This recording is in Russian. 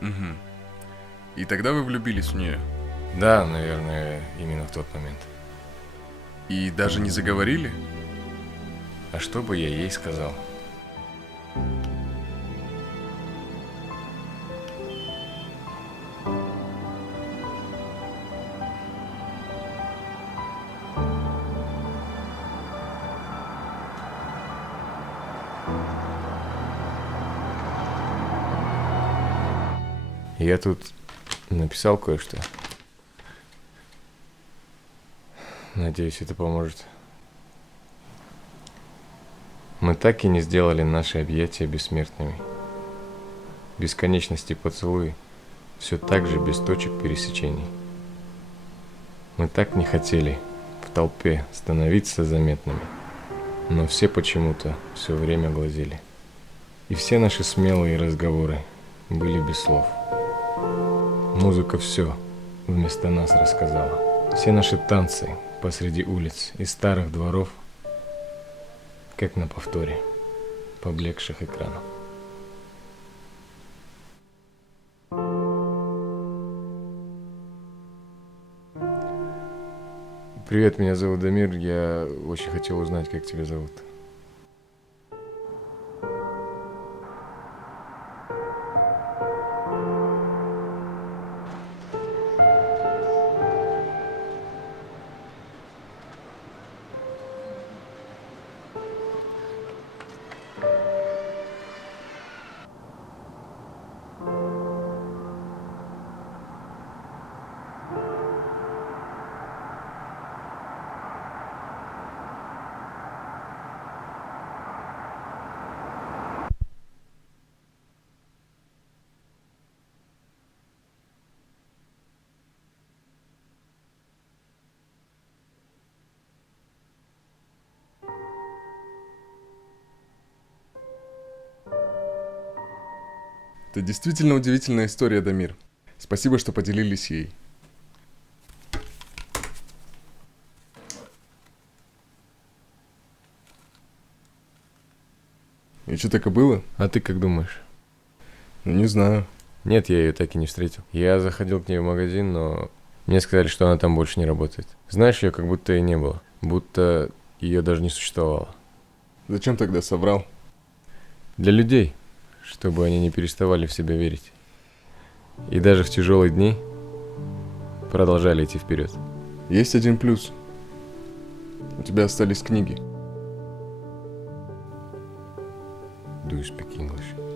Угу. И тогда вы влюбились в нее? Да, наверное, именно в тот момент. И даже не заговорили? А что бы я ей сказал? Я тут написал кое-что. Надеюсь, это поможет. Мы так и не сделали наши объятия бессмертными. Бесконечности поцелуи все так же без точек пересечений. Мы так не хотели в толпе становиться заметными, но все почему-то все время глазели. И все наши смелые разговоры были без слов. Музыка все вместо нас рассказала. Все наши танцы посреди улиц и старых дворов, как на повторе поблекших экранов. Привет, меня зовут Дамир. Я очень хотел узнать, как тебя зовут. Это действительно удивительная история, Дамир. Спасибо, что поделились ей. И что так и было? А ты как думаешь? Ну, не знаю. Нет, я ее так и не встретил. Я заходил к ней в магазин, но мне сказали, что она там больше не работает. Знаешь, ее как будто и не было. Будто ее даже не существовало. Зачем тогда соврал? Для людей, чтобы они не переставали в себя верить. И даже в тяжелые дни продолжали идти вперед. Есть один плюс. У тебя остались книги. Do you speak English?